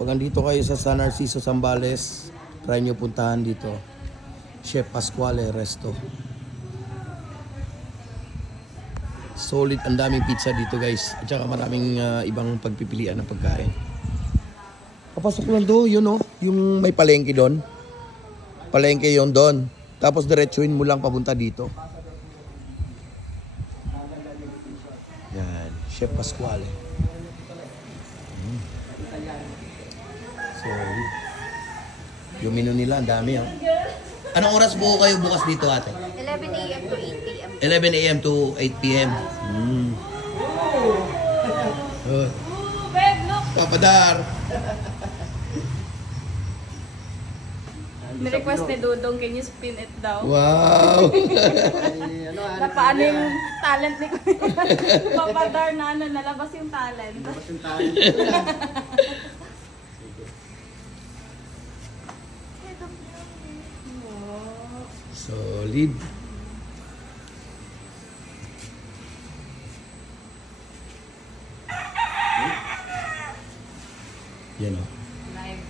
Pag andito kayo sa San Narciso, Zambales, try nyo puntahan dito. Chef Pasquale Resto. Solid, ang daming pizza dito guys. At saka maraming ibang pagpipilian ng pagkain. Papasok lang doon, yun o. Yung may palengke doon. Palengke yun doon. Tapos diretsuin mo lang papunta dito. Yan, Chef Pasquale. Solid. Yung menu nila, ang dami ah. Anong oras po kayo bukas dito ate? 11 a.m. to 8 p.m. 11 a.m. to 8 p.m. Good. Babe, look! Papadar! Ni-request ni Dudong, can you spin it daw? Wow! Na paano yung talent ni Papadar na ano, nalabas yung talent. Tapos yung talent. Solid. Yan o. Live.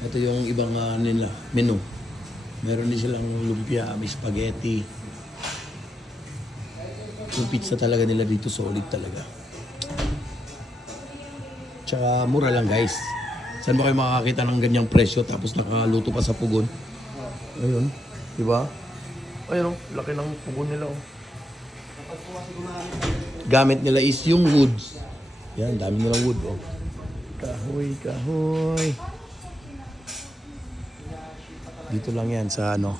Ito yung ibang nila, menu. Meron din silang lumpia, may spaghetti. Yung pizza talaga nila dito, solid talaga. Tsaka mura lang guys. Saan ba kayo makakita ng ganyang presyo tapos nakaluto pa sa pugon? Ayun, di ba? Ayun, laki ng pugon nila. Oh. Gamit nila is yung wood. Yan, dami nilang wood. Oh. Kahoy, kahoy. Dito lang yan sa ano,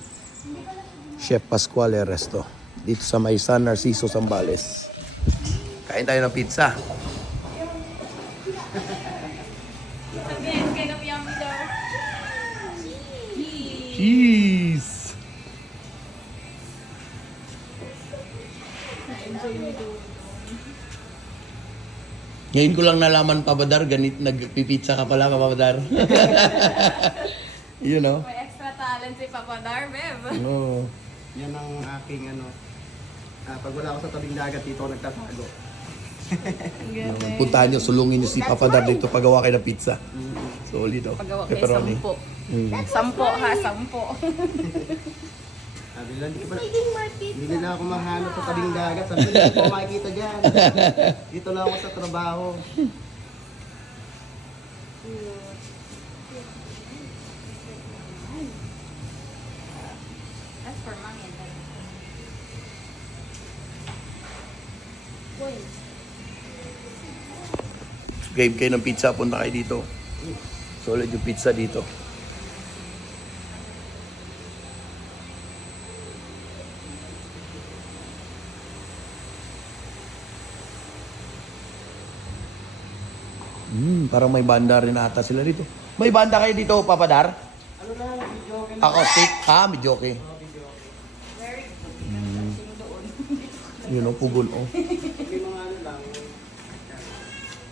Chef Pasquale Resto. Dito sa may San Narciso, Zambales. Kain tayo ng pizza. Again, kind of yummy daw. Cheese! Na-enjoy ni Dudong. Ngayon ko lang nalaman, Papadar, ganit nagpipizza ka pala, Papadar. You know? May extra talent si Papadar, babe. Oo. Yan ang aking ano. Pag wala ako sa tabing dagat, dito ako nagtatago. Ang galing. Puntahan nyo, sulungin nyo si Papadar dito pagawa kayo ng pizza. Solid oh. Pagawa kayo Pepperoni. 10. 10 ha, 10. Sabi nila, hindi nila ako mahanap sa tabing dagat. Sabi nila, hindi ko makikita dyan. Dito lang ako sa trabaho. That's for mommy and daddy. Game kayo ng pizza, punta kayo dito. Solid yung pizza dito. Parang may banda rin ata sila dito. May banda kayo dito, Papadar? Ano na, video okay na. Acoustic? Medyo okay. Very good. Doon. Yun o, pugon o. May mga ano lang.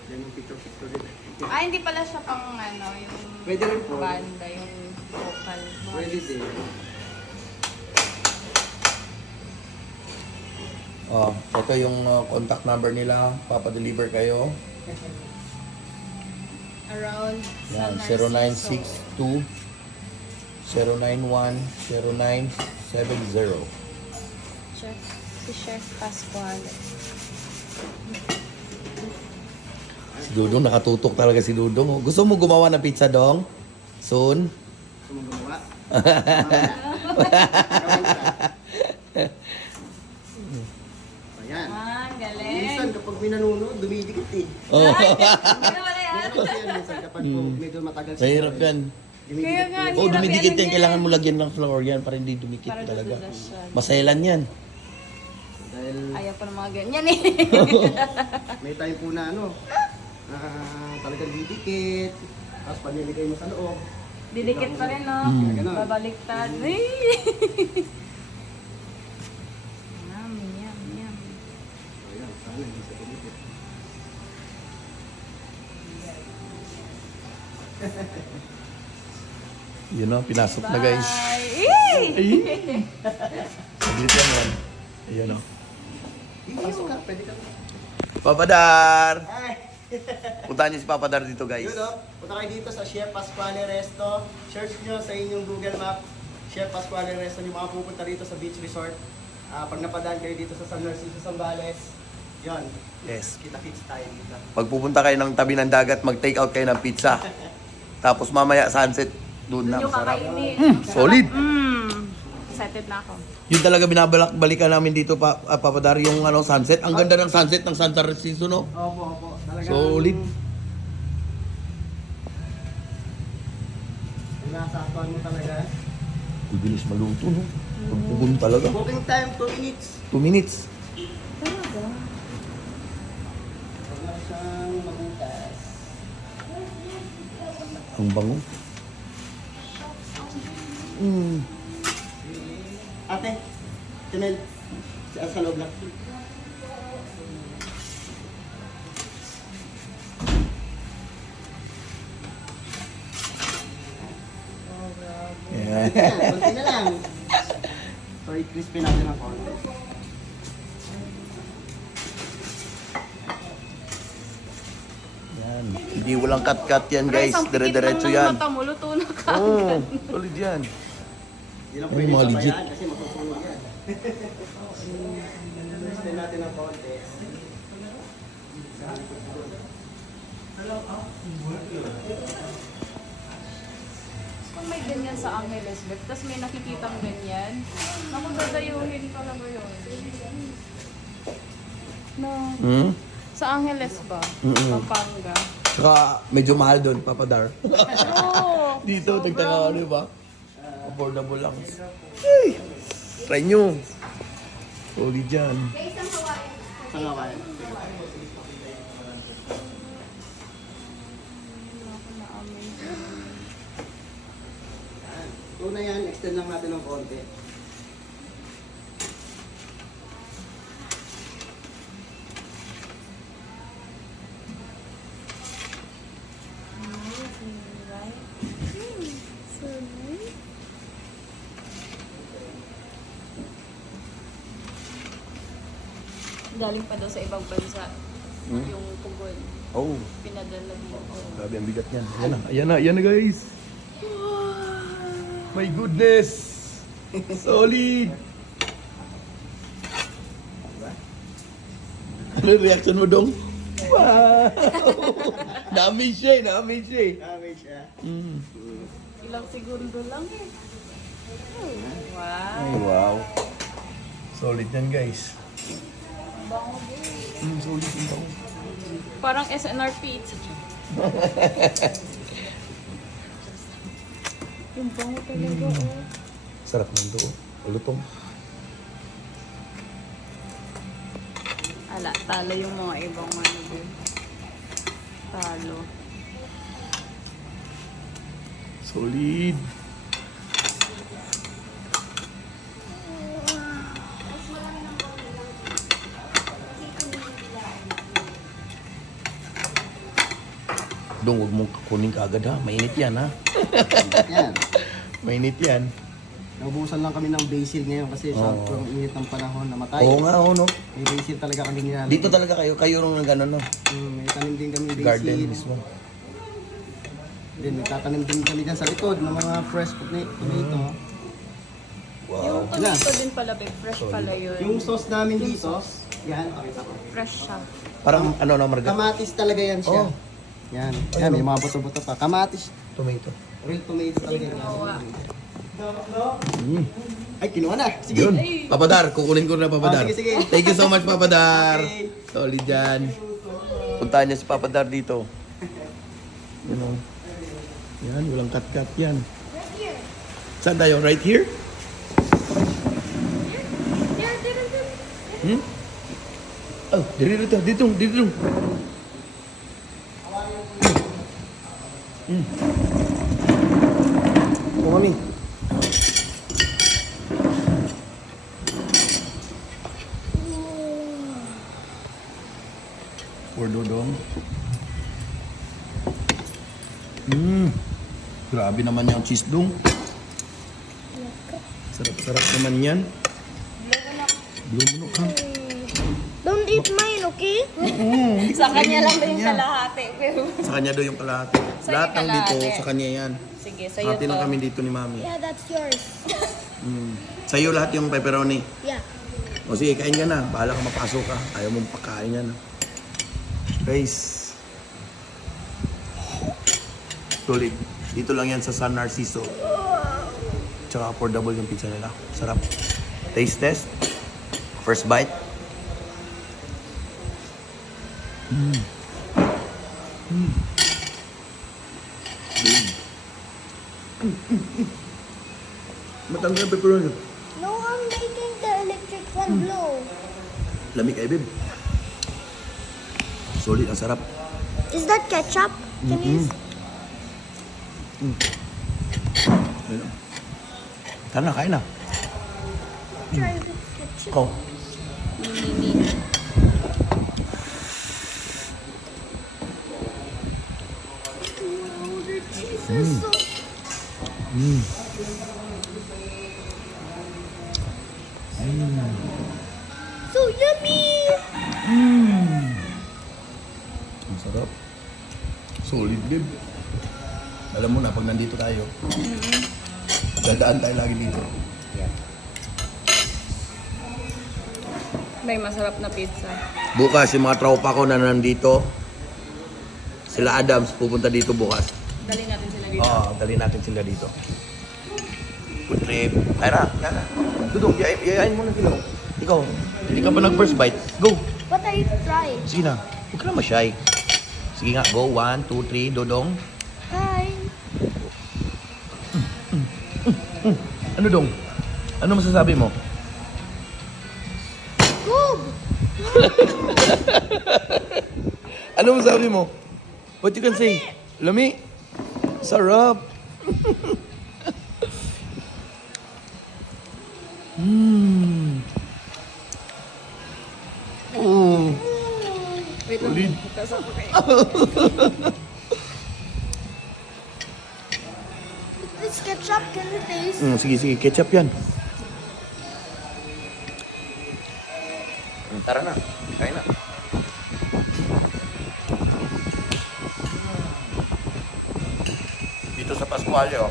Yan yung picture-picture din. Hindi pala siya pang ano, yung Pwede rin po. banda, yung vocal. Pwede din. Ito yung contact number nila. Papadeliver kayo. Around Yan, San 0962 Narciso. 091 0970. Si Chef Pasquale. Si Dudong, nakatutok talaga si Dudong. Gusto mo gumawa ng pizza, Dong? Soon? Gusto mo gumawa? Ayan. Galing. Minsan kapag may nanonood, dumidikit eh. Oh. Hindi wala yan. Meron kasi yan minsan kapag po medyo matagal sa Mahirap yan. Kaya nga, ang Oh, hirap dumidikit yan, yan. Kailangan mo lagyan ng flour yan para hindi dumikit Para talaga. dudulas siya. Maselan yan. Dahil Ayaw pa ng mga ganyan eh. may time po na ano, talagang didikit. Tapos pag niligay mo sa loob, Didikit pa rin, no? Ganun. Babaliktad. Ay! Yummy, yummy, yummy. ayan, sana hindi sa dumikit. Yun o, pinasok na guys. Bye! Ay! Saglit yan man. Ayun o. Pasok ka, pwede ka. Papadar! Ay! Puntahan niyo si Papa Dar dito, guys. Yun, oh. Punta kayo dito sa Chef Pasquale Resto. Search nyo sa inyong Google Map. Chef Pasquale Resto, yung mga pupunta rito sa beach resort. Pag napadaan kayo dito sa San Narciso, Zambales, yun, Yes. kita-kits tayo dito. Pag pupunta kayo ng tabi ng dagat, mag-take out kayo ng pizza. Tapos mamaya sunset, doon na Yung masarap. kakainin. Solid. Excited na ako. Yun talaga binabalak-balikan namin dito, Papa Dar, yung sunset. Ang ganda ng sunset ng Santa Narciso, no? Opo. Talagang, Solid. Sinasaktuan mo talaga. Bibilis maluto, no? Pagpugun talaga. Cooking time, 2 minutes. 2 minutes. Huwag na siyang mabutas. Ang bango. Ate, Tinel, sa loob lang. Yeah. Kunti na lang. So, i-crispy natin ang konti. Yan. Hindi walang cut-cut yan, Pero guys. isang pikit Dire-diretso lang ng yan. mata mo, luto na ka. Oo, solid yan. Hindi lang Ay, pwede mga legit. sabayan kasi matutunog yan. Crispy natin ang konti. Kung may ganyan sa Angeles, Beth, tapos may nakikitang ganyan, naku, dadayuhin ka lang yun. No. Hmm? Sa Angeles ba? Pampanga. Saka medyo mahal doon, Papa Dar. Oo. Dito, tagtaka ano ba? Affordable lang. Ay! Try nyo. Solid yan. Sa ngawain. Una yan, extend lang natin ng konti. Galing pa daw sa ibang bansa. Yung pugon. Oh, Pinadala dito. grabe ang bigat niyan. Ayan na guys. My goodness. Solid. Ano yung reaction mo, Dong? Wow! Na-amaze siya. Dami siya. Ilang segundo lang eh. Wow. Ay, wow. Solid yan, guys. Bango din. Solid yung bango. Parang SNR pizza. Yung bango talaga oh. Sarap ng doon. Ulutong. Ala, talo yung mga ibang ano din. Talo. Solid. Dong, huwag mong kunin kaagad ha. Mainit yan ha. Yan. Mainit yan. Naubusan lang kami ng basil ngayon kasi sobrang init ng panahon, namatay. Oo nga, oo no. May basil talaga kami nilalagay. Dito talaga kayo nung gano'n no. May tanim din kami basil. Garden mismo. Then may tatanim din kami dyan sa likod ng mga fresh tomato. Yung Wow. tomato din pala, babe. Fresh pala yun. Yung sauce namin dito, yan, pakita ko. Fresh siya. Parang ano na marga. Kamatis talaga yan siya. Oh. Yan. Yan, may mga buto-buto pa. Kamatis. Tomato. Real tomato talaga yan. Mm. Ay, kinuha na. Sige. Yun. Papadar, kukunin ko na Papadar. Sige, sige. Thank you so much, Papadar. Okay. Solid yan. Puntahan niya si Papadar dito. You know. Yan, walang cut-cut yan. Saan tayo? Right here? Hmm? Oh, dito. Oh, mami. For Dodong. Grabe naman yung cheese dong. Sarap-sarap naman yan. Blue mo ka. Don't Don't eat mine, okay? Sa kanya lang din yung kalahati. Pero, Sa kanya daw yung kalahati. Sa'yo Lahat ng dito, kalahati. sa kanya yan. sige, sa'yo Hati to. lang kami dito ni Mami. Yeah, that's yours. Sa'yo lahat yung pepperoni. Yeah. O sige, kain ka na. Bahala ka mapasok ka. Ayaw mong pagkain yan. Guys. Solid. Dito lang yan sa San Narciso. Tsaka affordable yung pizza nila. Sarap. Taste test. First bite. Matanggal ang pepperoni. No, I'm making the electric one blow. Lamig kay babe. Solid, ang sarap. Is that ketchup? Can you use? Ayun. Tara na, kain na. Try with ketchup. Ikaw. Oh, the cheese is so... So yummy! Ang sarap. Solid, babe. Alam mo na, pag nandito tayo, dadaan tayo lagi dito. May masarap na pizza. Bukas, yung mga tropa ko na nandito, sila Adams, pupunta dito bukas. Dali natin sila dito. Oo, dali natin sila dito. Good trip. Tyra, Tyra. Dudong, yayain mo na sila. Ikaw, hindi ka pa nag-first bite. Go. What are you trying? Sige na. Huwag ka na ma-shy. Sige nga, go. 1, 2, 3, Dodong. Hi. Ano dong? Ano masasabi mo? Good. Ano masasabi mo? What you can say? Lami? Sarap. Oh. Wait lang. Solid. Kasama ko kayo. This ketchup, can you taste? Sige, sige. Ketchup yan. Tara na. Kain na. Dito sa Pascual, oh.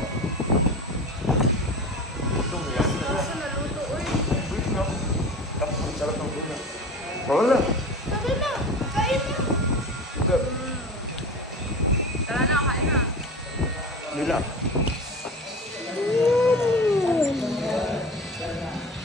Sarap ng tuna. Wala.